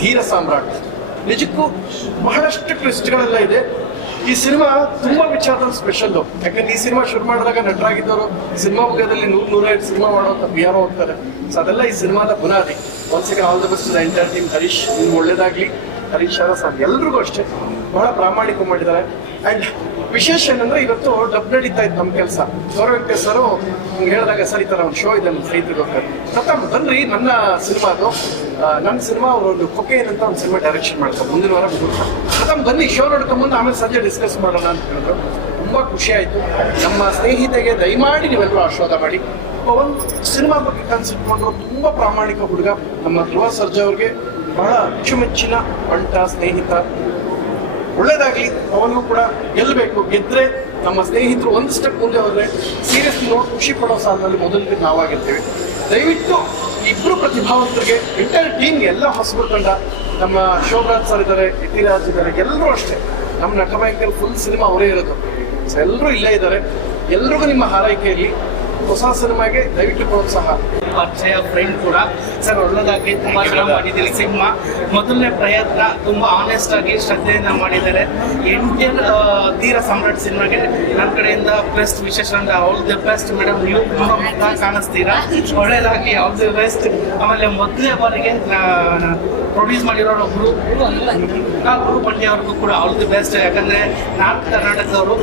ಧೀರ ಸಾಮ್ರಾಟ್. ನಿಜಕ್ಕೂ ಬಹಳಷ್ಟು ಟ್ವಿಸ್ಟ್ಗಳೆಲ್ಲ ಇದೆ. ಈ ಸಿನಿಮಾ ತುಂಬಾ ವಿಚಾರದಲ್ಲಿ ಸ್ಪೆಷಲ್ ಯಾಕಂದ್ರೆ ಈ ಸಿನಿಮಾ ಶುರು ಮಾಡಿದಾಗ ನಟರಾಗಿದ್ದವರು ಸಿನಿಮಾ ಮುಗದಲ್ಲಿ ನೂರ್ ನೂರೈದು ಸಿನಿಮಾ ಮಾಡುವಂತ ಬಿಹಾರ ಹೋಗ್ತಾರೆ. ಸೊ ಅದೆಲ್ಲ ಈ ಸಿನಿಮಾದ ಬುನಾದಿ. Again all the best entire team Harish ಒಳ್ಳೇದಾಗ್ಲಿ. ಹರೀಶ್ ಸರ್ ಎಲ್ರಿಗೂ ಅಷ್ಟೇ. ಬಹಳ ಪ್ರಾಮಾಣಿಕ ಮಾಡಿದ್ದಾರೆ. ಅಂಡ್ ವಿಶೇಷ ಏನಂದ್ರೆ ಇವತ್ತು ಡಬ್ ನಡೀತಾ ಇತ್ತು ನಮ್ಮ ಕೆಲಸ. ಗೌರವ ಸರು ಸರ್ ಹೇಳಿದಾಗ ಸರ್ ಈ ತರ ಒಂದು ಶೋ ಇದೆ ನಮ್ಮ ಸ್ನೇಹಿತರಿಗೆ ಪ್ರಥಮ್ ಬನ್ರಿ, ನನ್ನ ಸಿನಿಮಾ ಅದು. ನನ್ನ ಸಿನಿಮಾ ಒಂದು ಕೊಕೇನ್ ಅಂತ ಒಂದು ಸಿನಿಮಾ ಡೈರೆಕ್ಷನ್ ಮಾಡ್ತಾರೆ. ಮುಂದಿನ ವಾರ ಬಿಡುತ್ತೆ ಪ್ರಥಮ್ ಬನ್ನಿ ಶೋ ನೋಡ್ಕೊಂಬಂದು ಆಮೇಲೆ ಸಂಜೆ ಡಿಸ್ಕಸ್ ಮಾಡೋಣ ಅಂತ ಹೇಳಿದ್ರು. ತುಂಬಾ ಖುಷಿ ಆಯ್ತು. ನಮ್ಮ ಸ್ನೇಹಿತೆಗೆ ದಯಮಾಡಿ ನೀವೆಲ್ಲರೂ ಆಶೀರ್ವಾದ ಮಾಡಿ. ಒಂದು ಸಿನಿಮಾ ಬಗ್ಗೆ ಕನ್ಸಿಟ್ಕೊಂಡು ತುಂಬಾ ಪ್ರಾಮಾಣಿಕ ಹುಡುಗ. ನಮ್ಮ ಧ್ರುವ ಸರ್ಜಾ ಅವ್ರಿಗೆ ಬಹಳ ಅಚ್ಚುಮೆಚ್ಚಿನ ಅಂಟ ಸ್ನೇಹಿತ. ಒಳ್ಳೇದಾಗ್ಲಿ, ಅವನು ಕೂಡ ಗೆಲ್ಲಬೇಕು. ಗೆದ್ರೆ ನಮ್ಮ ಸ್ನೇಹಿತರು ಒಂದು ಸ್ಟೆಪ್ ಮುಂದೆ ಹೋದರೆ ಸೀರಿಯಸ್ಲಿ ನೋಡಿ ಖುಷಿ ಪಡೋ ಸಾಲಿನಲ್ಲಿ ಮೊದಲಿಗೆ ನಾವಾಗಿರ್ತೀವಿ. ದಯವಿಟ್ಟು ಇಬ್ಬರು ಪ್ರತಿಭಾವಂತರಿಗೆ ಇಂಟರ್ ಟೀಮ್ ಎಲ್ಲ ಹೊಸಬರು ತಂಡ, ನಮ್ಮ ಶೋಭರಾಜ್ ಸರ್ ಇದ್ದಾರೆ ಇತಿರಾಜ್ ಇದ್ದಾರೆ, ಎಲ್ಲರೂ ಅಷ್ಟೇ. ನಮ್ಮ ನಟಮಾಯಕರು ಫುಲ್ ಸಿನಿಮಾ ಅವರೇ ಇರೋದು. ಎಲ್ಲರೂ ಇಲ್ಲೇ ಇದ್ದಾರೆ. ಎಲ್ರಿಗೂ ನಿಮ್ಮ ಹಾರೈಕೆಯಲ್ಲಿ ಹೊಸ ಸಿನಿಮಾಗೆ ದಯವಿಟ್ಟು ಪ್ರೋತ್ಸಾಹ ಪರಿಚಯ ಫ್ರೆಂಡ್ ಕೂಡ. ಸರ್ ಒಳ್ಳೆದಾಗಿ ತುಂಬಾ ಚೆನ್ನಾಗಿ ಮಾಡಿದ್ದೀರಿ ಸಿನಿಮಾ. ಮೊದಲನೇ ಪ್ರಯತ್ನ ತುಂಬಾ ಆನೆಸ್ಟ್ ಆಗಿ ಶ್ರದ್ಧೆಯಿಂದ ಮಾಡಿದ್ದಾರೆ. ಇಂಡಿಯನ್ ತೀರ ಸಮ್ರಾಟ್ ಸಿನಿಮಾಗೆ ನನ್ನ ಕಡೆಯಿಂದ ಬೆಸ್ಟ್ ವಿಶೇಷ ಅಂದ್ರೆ ಆಲ್ ದಿ ಬೆಸ್ಟ್ ಮೇಡಮ್ ನೀವು ತುಂಬಾ ಮುಖ ಕಾಣಿಸ್ತೀರಾ? ಒಳ್ಳೇದಾಗಿ ಆಲ್ ದಿ ಬೆಸ್ಟ್ ಆಮೇಲೆ ಮೊದಲನೇ ಬಾರಿಗೆ ಪ್ರೊಡ್ಯೂಸ್ ಮಾಡಿರೋರು ಗುರು ಗುರು ಪಂಡ್ಯ ಅವ್ರಿಗೂ ಕೂಡ ಆಲ್ ದಿ ಬೆಸ್ಟ್ ಯಾಕಂದ್ರೆ ನಾರ್ತ್ ಕರ್ನಾಟಕದವರು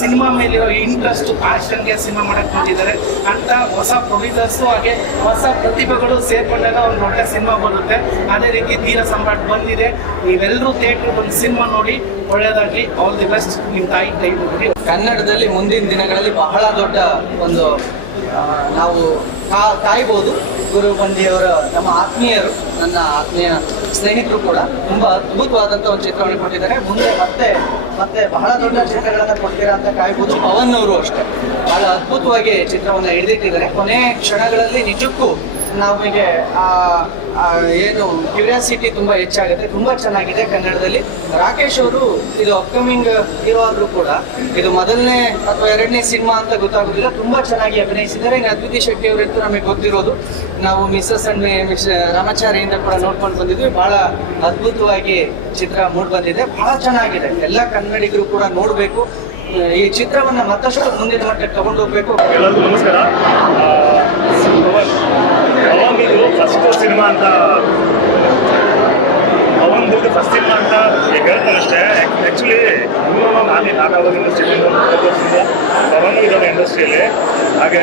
ಸಿನಿಮಾ ಮೇಲಿರೋ ಇಂಟ್ರೆಸ್ಟ್ ಪ್ಯಾಷನ್ಗೆ ಸಿನಿಮಾ ಮಾಡಕ್ ಬಂದಿದ್ದಾರೆ. ಅಂತ ಹೊಸ ಪ್ರೊಡ್ಯೂಸರ್ಸು ಹಾಗೆ ಹೊಸ ಪ್ರತಿಭೆಗಳು ಸೇರ್ಕೊಂಡಾಗ ಒಂದು ದೊಡ್ಡ ಸಿನಿಮಾ ಬರುತ್ತೆ. ಅದೇ ರೀತಿ ತೀರ ಸಂಬಾಟ್ ಬಂದಿದೆ. ನೀವೆಲ್ಲರೂ ಥಿಯೇಟರ್ ಒಂದು ಸಿನಿಮಾ ನೋಡಿ ಒಳ್ಳೆಯದಾಗಲಿ ಆಲ್ ದಿ ಬೆಸ್ಟ್ ನಿಮ್ಮ ತಾಯಿ, ಕೈ ಕನ್ನಡದಲ್ಲಿ ಮುಂದಿನ ದಿನಗಳಲ್ಲಿ ಬಹಳ ದೊಡ್ಡ ಒಂದು ನಾವು ಕಾಯ್ಬೋದು. ಗುರು ಬಂದಿಯವರ, ನಮ್ಮ ಆತ್ಮೀಯರು, ನನ್ನ ಆತ್ಮೀಯ ಸ್ನೇಹಿತರು ಕೂಡ ತುಂಬಾ ಅದ್ಭುತವಾದಂತ ಒಂದು ಚಿತ್ರವನ್ನು ಕೊಟ್ಟಿದ್ದಾರೆ. ಮುಂದೆ ಮತ್ತೆ ಮತ್ತೆ ಬಹಳ ದೊಡ್ಡ ಚಿತ್ರಗಳನ್ನ ಕೊಡ್ತೀರಾ ಅಂತ ಕಾಯ್ಬೋದು. ಪವನ್ ಅವರು ಅಷ್ಟೇ. ಬಹಳ ಅದ್ಭುತವಾಗಿ ಚಿತ್ರವನ್ನ ಹಿಡಿದಿಟ್ಟಿದ್ದಾರೆ ಕೊನೆ ಕ್ಷಣಗಳಲ್ಲಿ ನಿಜಕ್ಕೂ ನಮಗೆ ಏನು ಕ್ಯೂರಿಯಾಸಿಟಿ ತುಂಬ ಹೆಚ್ಚಾಗುತ್ತೆ. ತುಂಬ ಚೆನ್ನಾಗಿದೆ ಕನ್ನಡದಲ್ಲಿ. ರಾಕೇಶ್ ಅವರು ಇದು ಅಪ್ಕಮಿಂಗ್ ಆದ್ರೂ ಕೂಡ, ಇದು ಮೊದಲನೇ ಅಥವಾ ಎರಡನೇ ಸಿನಿಮಾ ಅಂತ ಗೊತ್ತಾಗೋದಿಲ್ಲ. ತುಂಬಾ ಚೆನ್ನಾಗಿ ಅಭಿನಯಿಸಿದ್ದಾರೆ. ಇನ್ನು ಅದ್ವಿತಿ ಶೆಟ್ಟಿ ಅವರಂತೂ ನಮಗೆ ಗೊತ್ತಿರೋದು. ನಾವು ಮಿಸ್ಸಸ್ ಅಂಡ್ ರಾಮಾಚಾರಿಯಿಂದ ಕೂಡ ನೋಡ್ಕೊಂಡು ಬಂದಿದ್ವಿ. ಬಹಳ ಅದ್ಭುತವಾಗಿ ಚಿತ್ರ ಮೂಡ್ ಬಂದಿದೆ. ಬಹಳ ಚೆನ್ನಾಗಿದೆ. ಎಲ್ಲ ಕನ್ನಡಿಗರು ಕೂಡ ನೋಡಬೇಕು. ಈ ಚಿತ್ರವನ್ನ ಮತ್ತಷ್ಟು ಮುಂದಿನ ಮಟ್ಟಕ್ಕೆ ತಗೊಂಡು ಹೋಗ್ಬೇಕು. ಎಲ್ಲರಿಗೂ ನಮಸ್ಕಾರ. ಪವನ್ ಇದು ಫಸ್ಟ್ ಸಿನಿಮಾ ಅಂತ. ಪವನ್ ಇದು ಫಸ್ಟ್ ಸಿನಿಮಾ ಅಂತ ಹೇಳ್ತಾರೆ ಅಷ್ಟೇ. ಆ್ಯಕ್ಚುಲಿ ನಾನು ನಾಗಾವಳಿ ಇಂಡಸ್ಟ್ರಿ ಪವನ್ ಇದ್ದಾನೆ ಇಂಡಸ್ಟ್ರಿಯಲ್ಲಿ ಹಾಗೆ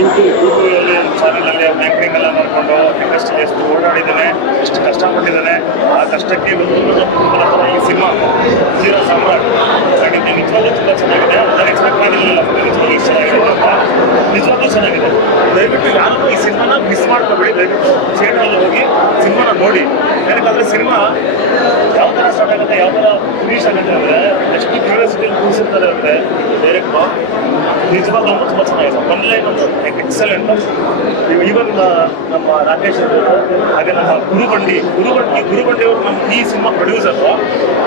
ಯೂಟ್ಯೂಬ್ ಯೂಟ್ಯೂಬಲ್ಲಿ ಚಾನಲಲ್ಲಿ ಬ್ಯಾಂಕಿಂಗ್ ಎಲ್ಲ ನೋಡಿಕೊಂಡು ಇಂಡಸ್ಟ್ರಿ ಎಷ್ಟು ಓಡಾಡಿದ್ದಾನೆ, ಎಷ್ಟು ಕಷ್ಟಪಟ್ಟಿದ್ದಾನೆ, ಆ ಕಷ್ಟಕ್ಕೆ ಒಂದು ಈ ಸಿನಿಮಾ ಜೀರೋ ಸಾಮ್ರಾಟ್ ಖಂಡಿತ ನಿಜವಾಗ್ಲೂ ತುಂಬ ಚೆನ್ನಾಗಿದೆ. ನಾನು ಎಕ್ಸ್ಪೆಕ್ಟ್ ಮಾಡಿರಲಿಲ್ಲ ನಿಜವಾಗ್ಲೂ ಚೆನ್ನಾಗಿದೆ ನಿಜವಾಗ್ಲೂ ಚೆನ್ನಾಗಿದೆ. ದಯವಿಟ್ಟು ಯಾರು ಈ ಸಿನಿಮಾನ ಮಿಸ್ ಮಾಡ್ಕೋಬೇಡಿ. ದಯವಿಟ್ಟು ಥಿಯೇಟ್ರಲ್ಲಿ ಹೋಗಿ ಸಿನಿಮಾನ ನೋಡಿ. ಯಾಕಂದ್ರೆ ಸಿನಿಮಾ ಯಾವ ಥರ ಸ್ಟಾರ್ಟ್ ಆಗುತ್ತೆ ಯಾವ ಥರ ಫಿನಿಶ್ ಆಗುತ್ತೆ ಅಂದರೆ, ಎಷ್ಟು ಕ್ಯೂರಿಯಾಸಿಟಿ ಕೂರಿಸಿರ್ತಾರೆ ಅಂದರೆ ಡೈರೆಕ್ಟ್ ನಿಜವಾಗ್ಲೂ ತುಂಬ ಚೆನ್ನಾಗಿದೆ. ಲೈನ್ ಒಂದು ಎಕ್ಸಲೆಂಟ್ ಈವನ್ ನಮ್ಮ ರಾಕೇಶ್ ಅವರು, ಹಾಗೆ ನಮ್ಮ ಗುರುಬಂಡಿ ಗುರುಬಂಡಿ ಗುರುಬಂಡಿ ಅವರು ನಮ್ಮ ಈ ಸಿನಿಮಾ ಪ್ರೊಡ್ಯೂಸರ್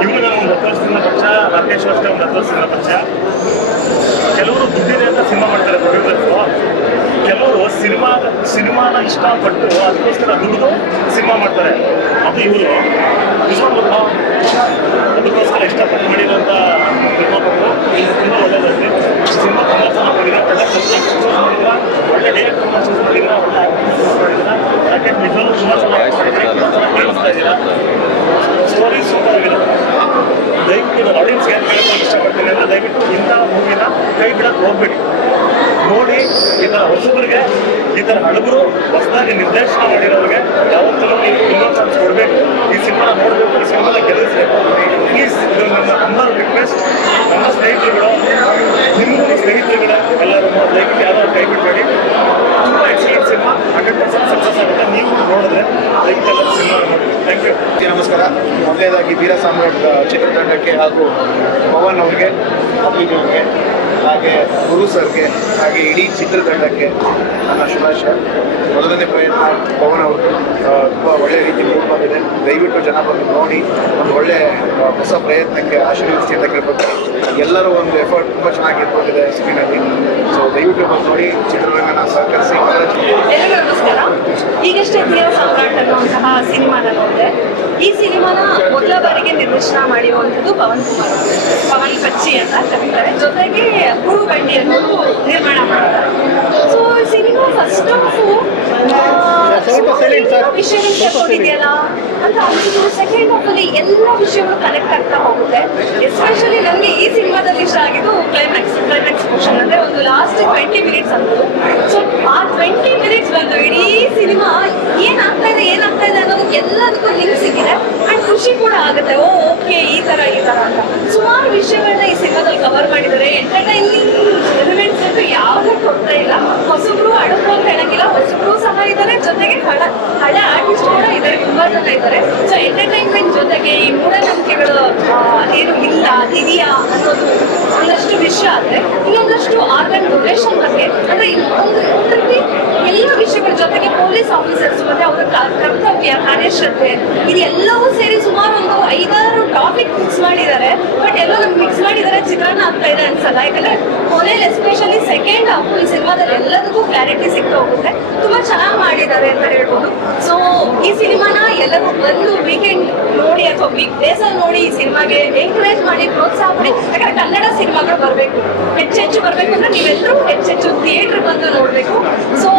ಇವರು ನಾನು ಒಂದು ಹತ್ತು ವರ್ಷದಿಂದ ಪಕ್ಷ, ರಾಕೇಶ್ ಅಷ್ಟೇ ಒಂದು ಹತ್ತು ವರ್ಷದಿಂದ ಪಕ್ಷ. ಕೆಲವರು ದುಡ್ಡಿದೆ ಅಂತ ಸಿನಿಮಾ ಮಾಡ್ತಾರೆ ಪ್ರೊಡ್ಯೂಸರ್ಸು ಕೆಲವರು ಸಿನಿಮಾ, ಸಿನಿಮಾನ ಇಷ್ಟಪಟ್ಟು ಅದಕ್ಕೋಸ್ಕರ ದುಡ್ಡು ಸಿನಿಮಾ ಮಾಡ್ತಾರೆ. ಅದು ಇವರು. ಅದಕ್ಕೋಸ್ಕರ ಇಷ್ಟಪಟ್ಟು ತುಂಬ ಸಿನಿಮಾ ನಿಜವಾಗ್ಲೂ ತುಂಬ ದಯವಿಟ್ಟು ನಾನು ಆಡಿಯನ್ಸ್ಗೆ ಏನು ಕೇಳಕ್ಕೆ ಇಷ್ಟಪಡ್ತೀನಿ ಅಂದರೆ ದಯವಿಟ್ಟು ಇಂಥ ಮೂವಿನ ಕೈ ಬಿಡಕ್ಕೆ ಹೋಗ್ಬೇಡಿ ನೋಡಿ ಈ ಥರ ಹೊಸಬರಿಗೆ ಈ ಥರ ಹೊಸದಾಗಿ ನಿರ್ದೇಶನ ಮಾಡಿರೋರಿಗೆ ಯಾವತ್ತೂ ನೀವು ಇನ್ನೊಂದು ಚಾನ್ಸ್ ಕೊಡಬೇಕು ಈ ಸಿನಿಮಾನ ನೋಡಬೇಕು ಈ ಸಿನಿಮಾನ ಗೆಲ್ಲಿಸಬೇಕು ಪ್ಲೀಸ್ ನನ್ನ ರಿಕ್ವೆಸ್ಟ್ ಸ್ನೇಹಿತರುಗಳು ನಿಮ್ಮ ಸ್ನೇಹಿತರುಗಳು ಎಲ್ಲರೂ ದಯವಿಟ್ಟು ಯಾರು ಕೈ ಬಿಡಬೇಡಿ ತುಂಬ excellent cinema hundred percent success ಆಗುತ್ತೆ. ನೀವು ನೋಡಿದ್ರೆ ದಯವಿಟ್ಟು ಎಲ್ಲರೂ ಸಿನಿಮಾ ನೋಡಿ ಥ್ಯಾಂಕ್ ಯು ನಮಸ್ಕಾರ. ಮೊದಲನೇದಾಗಿ ವೀರ ಸಾಮ್ರಾಟ್ ಚಿತ್ರತಂಡಕ್ಕೆ ಹಾಗೂ ಪವನ್ ಅವ್ರಿಗೆ ಅಭಿನವ್ರಿಗೆ ಹಾಗೆ ಗುರು ಸರ್ಗೆ ಹಾಗೆ ಇಡೀ ಚಿತ್ರತಂಡಕ್ಕೆ ನನ್ನ ಶುಭಾಶಯ. ಮೊದಲನೇ ಪ್ರಯತ್ನ ಪವನ್ ಅವರು ತುಂಬ ಒಳ್ಳೆಯ ರೀತಿ ಮೂಡ್ ಬಂದಿದೆ ದಯವಿಟ್ಟು ಜನ ಬಂದು ನೋಡಿ ಒಂದು ಒಳ್ಳೆ ಆ, ಹೊಸ ಪ್ರಯತ್ನಕ್ಕೆ ಆಶೀರ್ವದಿಸಿ ಅಂತ ಎಲ್ಲರೂ ಒಂದು ಎಫರ್ಟ್ ತುಂಬಾ ಚೆನ್ನಾಗಿ ಇಟ್ಕೊಂಡಿದೆ ಸ್ಕ್ರೀನಲ್ಲಿ ಸೊ ದಯವಿಟ್ಟು ಬಂದು ನೋಡಿ, ಚಿತ್ರರಂಗನ ಸಹಕರಿಸಿ. ಎಲ್ಲರಿಗೂ ನಮಸ್ಕಾರ. ಈಗಷ್ಟೇ ತೀರ ಸಾಮ್ರಾಟ್ ಅನ್ನುವಂತಹ ಸಿನಿಮಾನ ನೋಡಿದೆ. ನಿರ್ದೇಶನ ಮಾಡಿರುವಂಥದ್ದು ಪವನ್ ಕುಮಾರ್ ಪವನ್ ಕಚ್ಚಿ ಅಂತ ಕರೀತಾರೆ. ಜೊತೆಗೆ ಗುರು ಬಂಡಿ ಅನ್ನೋದು ನಿರ್ಮಾಣ ಮಾಡಿದ್ದಾರೆ. ಸೊ ಸಿನಿಮಾ ಫಸ್ಟ್ ಆಫ್ ವಿಷಯಗಳು ಕೊಟ್ಟಿದೆಯಲ್ಲ ಅಂತ ಅನ್ಸುದು ಸೆಕೆಂಡ್ ಹಾಫ್ ಅಲ್ಲಿ ಎಲ್ಲ ವಿಷಯಗಳು ಕನೆಕ್ಟ್ ಆಗ್ತಾ ಹೋಗುತ್ತೆ. ಎಸ್ಪೆಷಲಿ ನನಗೆ ಈ ಸಿನಿಮಾದಲ್ಲಿ ಇಷ್ಟ ಆಗಿದ್ದು ಕ್ಲೈಮ್ಯಾಕ್ಸ್ ಕ್ಲೈಮ್ಯಾಕ್ಸ್ ಪೋರ್ಷನ್ ಅಂದ್ರೆ ಒಂದು ಲಾಸ್ಟ್ ಟ್ವೆಂಟಿ ಮಿನಿಟ್ಸ್ ಅಂದ್ರು ಸೊ ಆ ಟ್ವೆಂಟಿ ಮಿನಿಟ್ಸ್ ಬಂದು ಇಡೀ ಸಿನಿಮಾ ಏನಾಗ್ತಾ ಇದೆ ಏನಾಗ್ತಾ ಇದೆ ಅನ್ನೋದು ಎಲ್ಲದಕ್ಕೂ ಲಿಂಕ್ ಸಿಕ್ಕಿದೆ. ಅಂಡ್ ಖುಷಿ ಕೂಡ ಆಗುತ್ತೆ. ಓ ಓಕೆ ಈ ತರ ಈ ತರ ಅಂತ. ಸುಮಾರು ವಿಷಯಗಳನ್ನ ಈ ಸಿನಿಮಾದಲ್ಲಿ ಕವರ್ ಮಾಡಿದ್ದಾರೆ. ಎಂಟರ್ಟೈನಿಂಗ್ ಎಲಿಮೆಂಟ್ಸ್ ಅಂತೂ ಯಾವುದೂ ಕೊಡ್ತಾ ಇಲ್ಲ. ಹೊಸಬ್ರು ಅಡುಗೆ ಅಂತ ಹೇಳಂಗಿಲ್ಲ ಹೊಸಬ್ರು ಸಹ ಇದ್ದಾರೆ. ಜೊತೆಗೆ ಹಳ ಆರ್ಟಿಸ್ಟ್ ಕೂಡ ಇದ್ದಾರೆ ತುಂಬಾ ಜನ ಇದ್ದಾರೆ. ಸೊ ಎಂಟರ್ಟೈನ್ಮೆಂಟ್ ಜೊತೆಗೆ ಈ ಮೂಢನಂಬಿಕೆಗಳು ಏನು ಇಲ್ಲ, ಇದೆಯಾ ಅನ್ನೋದು ಒಂದಷ್ಟು ವಿಷಯ ಆದ್ರೆ, ಇನ್ನೊಂದಷ್ಟು ಆರ್ಗನ್ ಡೊನೇಷನ್ ಬಗ್ಗೆ, ಅಂದ್ರೆ ಒಂದು ಎಲ್ಲ ವಿಷಯಗಳ ಜೊತೆಗೆ ಪೊಲೀಸ್ ಆಫೀಸರ್ಸ್ ಮತ್ತೆ ಅವರ ಕರ್ತವ್ಯ, ಕಾರ್ಯಶ್ರದ್ಧೆ ಇದೆಲ್ಲವೂ ಸೇರಿ ಸುಮಾರು ಒಂದು ಐದಾರು ಟಾಪಿಕ್ ಮಿಕ್ಸ್ ಮಾಡಿದ್ದಾರೆ. ಬಟ್ ಎಲ್ಲೋ ನಮ್ಗೆ ಮಿಕ್ಸ್ ಮಾಡಿದ್ದಾರೆ, ಚಿತ್ರಾನ್ನ ಆಗ್ತಾ ಇದೆ ಅನ್ಸಲ್ಲ. ಯಾಕಂದ್ರೆ ಕೊನೆಯಲ್ಲಿ ಎಸ್ಪೆಷಲಿ ಸೆಕೆಂಡ್ ಹಾಫ್ ಈ ಸಿನಿಮಾದಲ್ಲಿ ಎಲ್ಲದಕ್ಕೂ ಕ್ಲಾರಿಟಿ ಸಿಗ್ತಾ ಹೋಗುತ್ತೆ ಮಾಡಿದ್ದಾರೆ ಅಂತ ಹೇಳ್ಬೋದು. ಸೊ ಈ ಸಿನಿಮಾನ ಎಲ್ಲರೂ ಬಂದು ವೀಕೆಂಡ್ ನೋಡಿ ಅಥವಾ ವೀಕ್ ಡೇಸ್ ಅಲ್ಲಿ ನೋಡಿ ಈ ಸಿನಿಮಾಗೆ ಎಂಕರೇಜ್ ಮಾಡಿ, ಪ್ರೋತ್ಸಾಹ ಮಾಡಿ. ಯಾಕಂದ್ರೆ ಕನ್ನಡ ಸಿನಿಮಾಗಳು ಬರಬೇಕು. ಹೆಚ್ಚೆಚ್ಚು ಬರಬೇಕು ಅಂದ್ರೆ ನೀವೆಲ್ಲರೂ ಹೆಚ್ಚೆಚ್ಚು ಥಿಯೇಟರ್ ಬಂದು ನೋಡಬೇಕು. ಸೊ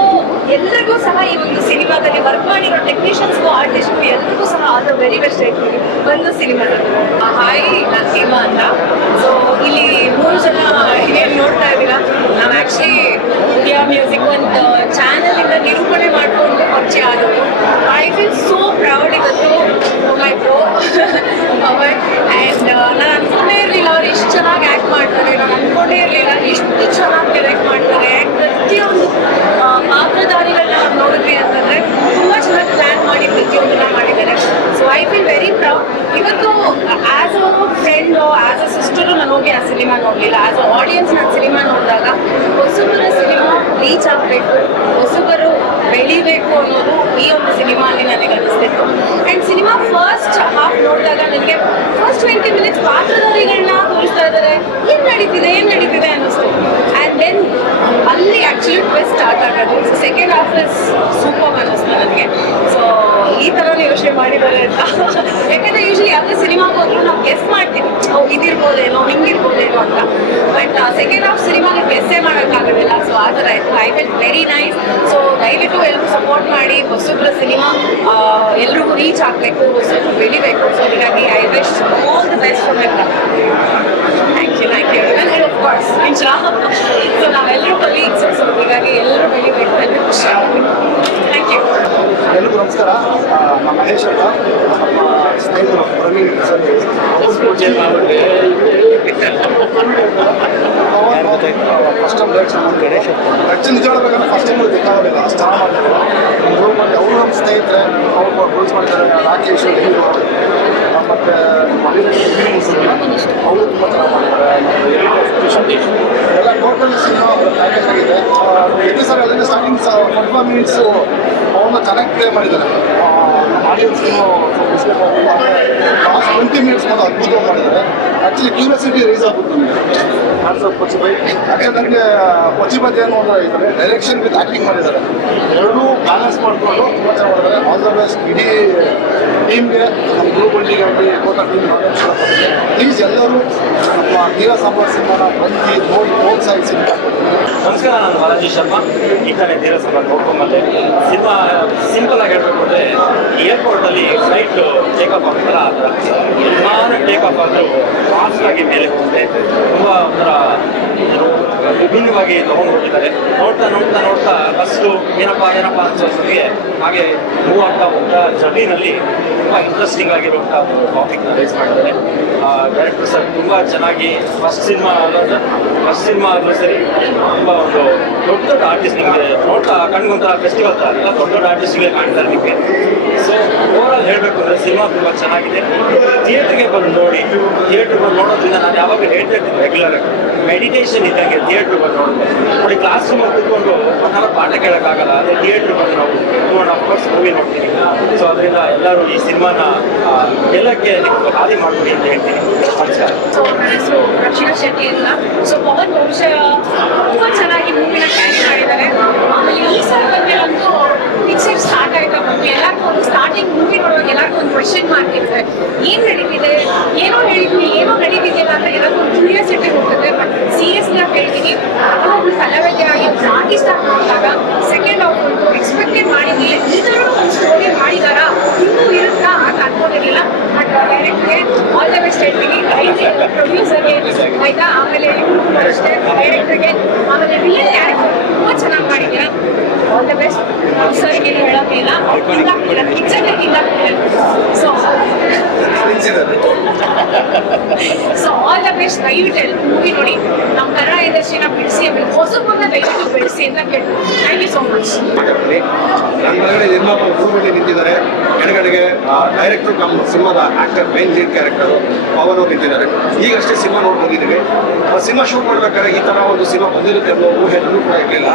ಎಲ್ಲರಿಗೂ ಸಹ ಈ ಒಂದು ಸಿನಿಮಾದಲ್ಲಿ ವರ್ಕ್ ಮಾಡಿರೋ ಟೆಕ್ನಿಷಿಯನ್ಸ್ಗೂ ಆರ್ಟಿಸ್ಟ್ಗೂ ಎಲ್ಲರಿಗೂ ಸಹ ಆಲ್ ವೆರಿ ಬೆಸ್ಟ್ ಆಯ್ತು ಒಂದು ಸಿನಿಮಾ ಹಾಯ್ ನಾನು ಹೇಮಾ ಅಂತ ಸೊ ಇಲ್ಲಿ ಮೂರು ಜನ ಹಿರಿಯರು ನೋಡ್ತಾ ಇದ್ದೀರಾ? ನಾವು ಆ್ಯಕ್ಚುಲಿ ಇಂಡಿಯಾ ಮ್ಯೂಸಿಕ್ ಒಂದು ಇಂದ ನಿರೂಪಣೆ ಮಾಡಿಕೊಂಡು ಪರಿಚಯ ಆದವರು. ಐ ಫೀಲ್ ಸೋ ಪ್ರೌಡ್ ಇವತ್ತು. ಮೈ ಬ್ರೋ ಆ್ಯಂಡ್ ನಾನು ಅನ್ಕೊಂಡೇ ಇರಲಿಲ್ಲ ಅವ್ರು ಇಷ್ಟು ಚೆನ್ನಾಗಿ ಆ್ಯಕ್ಟ್ ಮಾಡ್ತಾರೆ. ನಾನು ಅನ್ಕೊಂಡೇ ಇರಲಿಲ್ಲ ಇಷ್ಟು ಚೆನ್ನಾಗಿ ಡೈರೆಕ್ಟ್ ಮಾಡ್ತಾರೆ. ಆ್ಯಂಡ್ ಪ್ರತಿಯೊಂದು ಪಾತ್ರಧಾರಿಗಳನ್ನ ನೋಡಿದ್ವಿ ಅಂತಂದ್ರೆ ತುಂಬಾ ಚೆನ್ನಾಗಿ ಪ್ಲಾನ್ ಮಾಡಿ ಪ್ರತಿಯೊಂದನ್ನ ಮಾಡಿದ್ದಾರೆ. So I feel very proud ಇವತ್ತು as a friend as a sister ನಾನು ಹೋಗಿ ಆ ಸಿನಿಮಾ ನೋಡಲಿಲ್ಲ. ಆಸ್ ಅ ಆಡಿಯನ್ಸ್ ನಾನು ಸಿನಿಮಾ ನೋಡಿದಾಗ ಹೊಸಬರ ಸಿನಿಮಾ ರೀಚ್ ಆಗಬೇಕು, ಹೊಸಬರು ಬೆಳಿಬೇಕು ಅನ್ನೋದು ಈ ಒಂದು ಸಿನಿಮಾಲ್ಲಿ ನನಗೆ ಅನಿಸ್ತಿತ್ತು ಆ್ಯಂಡ್ ಸಿನಿಮಾ ಫಸ್ಟ್ ಹಾಫ್ ನೋಡಿದಾಗ ನನಗೆ ಫಸ್ಟ್ ಟ್ವೆಂಟಿ ಮಿನಿಟ್ಸ್ ಪಾತ್ರಧಾರಿಗಳನ್ನ ತೋರಿಸ್ತಾ ಇದ್ದಾರೆ. ಏನು ನಡೀತಿದೆ ಏನು ನಡೀತಿದೆ ಅನ್ನಿಸ್ತು. ದೆನ್ ಅಲ್ಲಿ ಆ್ಯಕ್ಚುಲಿ ಟ್ವಿಸ್ಟ್ ಸ್ಟಾರ್ಟ್ ಆಗೋದು. ಸೆಕೆಂಡ್ ಹಾಫ್ ಇಸ್ ಸೂಪರ್ ಅನ್ನಿಸ್ತು ನನಗೆ. ಸೊ ಈ ಥರನೇ ಯೋಚನೆ ಮಾಡಿದ್ದಾರೆ ಅಂತ. ಯಾಕಂದರೆ ಯೂಶಲಿ ಯಾವುದೇ ಸಿನಿಮಾಗೆ ಹೋದ್ರು ನಾವು ಗೆಸ್ ಮಾಡ್ತೀವಿ. ಅವು ಇದಿರ್ಬೋದೇನೋ ಹಿಂಗಿರ್ಬೋದೇನೋ ಅಂತ. ಬಟ್ ಸೆಕೆಂಡ್ ಹಾಫ್ ಸಿನಿಮಾಗೆ ಗೆಸ್ಸೇ ಮಾಡೋಕ್ಕಾಗೋದಿಲ್ಲ. ಸೊ ಆ ಥರ ಆಯಿತು I felt very nice so ದಯವಿಟ್ಟು ಎಲ್ಲರೂ ಸಪೋರ್ಟ್ ಮಾಡಿ ಹೊಸಬ್ರ ಸಿನಿಮಾ ಎಲ್ರಿಗೂ ರೀಚ್ ಆಗಬೇಕು, ಹೊಸಬ್ರು ಬೆಳಿಬೇಕು. ಸೊ ಹೀಗಾಗಿ I wish all the best for my thank you thank you of course ಇನ್ಶಾ so ನಾವೆಲ್ಲರೂ ಕಲೀಗ್ಸ್ ಸೊ ಹೀಗಾಗಿ ಎಲ್ಲರೂ ಬೆಳಿಬೇಕು ಎಲ್ಲರೂ ಖುಷಿ. ಥ್ಯಾಂಕ್ ಯು ಎಲ್ರಿಗೂ ನಮಸ್ಕಾರ. ನಮ್ಮ ಮಹೇಶ್ ಅಂತ. ನಮ್ಮ ಸ್ನೇಹಿತರು Praveen sir. First time direction Ganesh actually ನಿಜ ಹೇಳ್ಬೇಕಂದ್ರೆ ಫಸ್ಟ್ ಟೈಮ್ ಗೊತ್ತಾಗಲಿಲ್ಲ ಅಷ್ಟು ಚೆನ್ನಾಗಿ ಮಾಡಿದ್ದಾರೆ ಅವರು ನಮ್ಮ ಸ್ನೇಹಿತರೆ ಅವ್ರು ರೂಲ್ಸ್ ಮಾಡಿದ್ದಾರೆ. ರಾಕೇಶ್ ಹೀರೋ ಮತ್ತು ಅವರು ತುಂಬ ಚೆನ್ನಾಗಿ ಮಾಡಿದ್ದಾರೆ ಎಲ್ಲ ಟೋಟಲ್ ಸಿನಿಮಾ ಪ್ಯಾಕೇಜ್ ಆಗಿದೆ ಎಲ್ಲಿ ಸರ್ ಅದರಿಂದ ಸ್ಟಾರ್ಟಿಂಗ್ ಫೋರ್ಟಿ ಫೈವ್ ಮಿನಿಟ್ಸು ಅವ್ರನ್ನ ಚೆನ್ನಾಗಿ ಪ್ಲೇ ಮಾಡಿದ್ದಾರೆ ಆಡಿಯನ್ಸ್ಗೂ ಲಾಸ್ಟ್ ಟ್ವೆಂಟಿ ಮಿನಿಟ್ಸ್ ಅದ್ಭುತವಾಗಿ ಮಾಡಿದ್ದಾರೆ ಆ್ಯಕ್ಚುಲಿ ಕ್ಯೂರಿಯಾಸಿಟಿ ರೈಸ್ ಆಗುತ್ತೆ ನಮಗೆ ಆನ್ಸರ್ ಕೊಚ್ಚಿಬೈ ಯಾಕಂದ್ರೆ ನನಗೆ ಕೊಚ್ಚಿಬದ್ದೆ ಅನ್ನೋ ಒಂದು ಇದ್ದಾರೆ. ಡೈರೆಕ್ಷನ್ ವಿತ್ ಆಕ್ಟಿಂಗ್ ಮಾಡಿದ್ದಾರೆ. ಎರಡೂ ಬ್ಯಾಲೆನ್ಸ್ ಮಾಡಿಕೊಂಡು ತುಂಬ ಚೆನ್ನಾಗಿ ಮಾಡಿದ್ದಾರೆ ಆಲ್ ದ ಬೆಸ್ಟ್ ಇಡೀ ಟೀಮ್ಗೆ ನಮ್ಮ ಗ್ರೂಪ್ ಆಗಲಿ ಕೋಟ ಟೀಮ್ ಪ್ಲೀಸ್ ಎಲ್ಲರೂ ನಮ್ಮ ತೀರ ಸಂಭವ ಸಿನಿಮಾನ ಬಂದು ನೋಡಿ ಪ್ರೋತ್ಸಾಹಿಸಿ ನಮಸ್ಕಾರ ನಾನು ಬಾಲಾಜಿ ಶರ್ಮಾ. ಈ ಕಡೆ ಧೀರ ಸಭಾ ನೋಡ್ಕೊಂಬಂದೆ ಸಿನಿಮಾ ಸಿಂಪಲ್ ಆಗಿ ಹೇಳ್ಬೇಕು ಅಂದರೆ ಏರ್ಪೋರ್ಟ್ ಅಲ್ಲಿ ಫ್ಲೈಟ್ ಟೇಕ್ ಆಫ್ ಆಗ್ತಾರ ಆ ಥರ. ವಿಮಾನ ಟೇಕ್ ಆಫ್ ಆದರೂ ಫಾಸ್ಟ್ ಆಗಿ ಮೇಲೆ ಹೋಗುತ್ತೆ. ತುಂಬ ಒಂಥರ ವಿಭಿನ್ನವಾಗಿ ತಗೊಂಡು ಹೋಗಿದ್ದಾರೆ ನೋಡ್ತಾ ನೋಡ್ತಾ ನೋಡ್ತಾ ಫಸ್ಟು ಏನಪ್ಪ ಏನಪ್ಪ ಅನ್ಸೋಸ್ತಿಗೆ ಹಾಗೆ ಮೂವ್ ಆಗ್ತಾ ಹೋಗ್ತಾ ಜರ್ನಿನಲ್ಲಿ ತುಂಬ ಇಂಟ್ರೆಸ್ಟಿಂಗ್ ಆಗಿರುವಂಥ ಒಂದು ಟಾಪಿಕ್ನ ರೈಸ್ ಮಾಡಿದ್ದಾರೆ. ಡೈರೆಕ್ಟರ್ ಸರ್ ತುಂಬ ಚೆನ್ನಾಗಿ ಫಸ್ಟ್ ಸಿನಿಮಾ ಫಸ್ಟ್ ಸಿನಿಮಾ ಆದರೂ ಸರಿ, ತುಂಬ ಒಂದು ದೊಡ್ಡ ದೊಡ್ಡ ಆರ್ಟಿಸ್ಟ್ ನಿಮಗೆ ನೋಡ್ತಾ ಕಣ್ಗೊಂತ ಫೆಸ್ಟಿವಲ್ ತರ ಎಲ್ಲ ದೊಡ್ಡ ದೊಡ್ಡ ಆರ್ಟಿಸ್ಟ್ಗೆ ಕಾಣ್ತಾರೆ ನಿಮಗೆ ಓವರಾಲ್ ಹೇಳಬೇಕು ಅಂದರೆ ಸಿನಿಮಾ ತುಂಬ ಚೆನ್ನಾಗಿದೆ. ಥಿಯೇಟ್ರಿಗೆ ಬಂದು ನೋಡಿ ಥಿಯೇಟ್ರ್ ಬಂದು ನೋಡೋದ್ರಿಂದ ನಾನು ಯಾವಾಗ ಹೇಳ್ತಾ ಇರ್ತೀನಿ ರೆಗ್ಯುಲರ್ ಮೆಡಿಟೇಷನ್ ಇದ್ದಂಗೆ ಥಿಯೇಟ್ರ್ ಬಂದು ನೋಡೋದು. ನೋಡಿ ಕ್ಲಾಸ್ ರೂಮ್ ಕೂತ್ಕೊಂಡು ನಾನು ಪಾಠ ಕೇಳೋಕ್ಕಾಗಲ್ಲ, ಅದೇ ಥಿಯೇಟ್ರ್ ಬಂದು ನಾವು ಹಾಫ್ ಅವರ್ಸ್ ಮೂವಿ ನೋಡ್ತೀನಿ. ಸೊ ಅದರಿಂದ ಎಲ್ಲರೂ ಈ ಸಿನಿಮಾನ ಎಲ್ಲಕ್ಕೆ ನೀವು ಹಾದಿ ಮಾಡ್ಕೊಡಿ ಅಂತ ಹೇಳ್ತೀನಿ. ನಮಸ್ಕಾರ. ಶೆಟ್ಟಿ ಅಂತ. ಸೊ ಪವನ್ ವಂಶ ತುಂಬಾ ಚೆನ್ನಾಗಿ ಮೂವಿನ ಈ ಸಲ ಬಂದ್ರೆ ಪಿಕ್ಚರ್ ಸ್ಟಾರ್ಟ್ ಆಯ್ತಾ ಬಂತು ಎಲ್ಲರಿಗೂ ಒಂದು ಸ್ಟಾರ್ಟಿಂಗ್ ಮೂವಿ ನೋಡೋದು ಎಲ್ಲರಿಗೂ ಒಂದು ಕ್ವಶನ್ ಮಾರ್ಕ್ ಇರ್ತದೆ ಏನ್ ನಡೀತಿದೆ? ಏನೋ ಹೇಳಿದ್ವಿ, ಏನೋ ನಡೀತಿದೆ ಅಂತ ಎಲ್ಲರಿಗೂ ಒಂದು ಕ್ಯೂರಿಯಾಸಿಟಿ ಹೋಗ್ತದೆ ಬಟ್ ಸಿನಿಮಾ ನೋಡಿ ಬಂದಿದ್ದೀವಿ ಸಿನಿಮಾ ಶೂಟ್ ಮಾಡ್ಬೇಕಾದ್ರೆ ಈ ತರ ಒಂದು ಸಿನಿಮಾ ಬಂದಿರುತ್ತೆ ಅನ್ನೋ ಊಹೆ ಕೂಡ ಇರಲಿಲ್ಲ.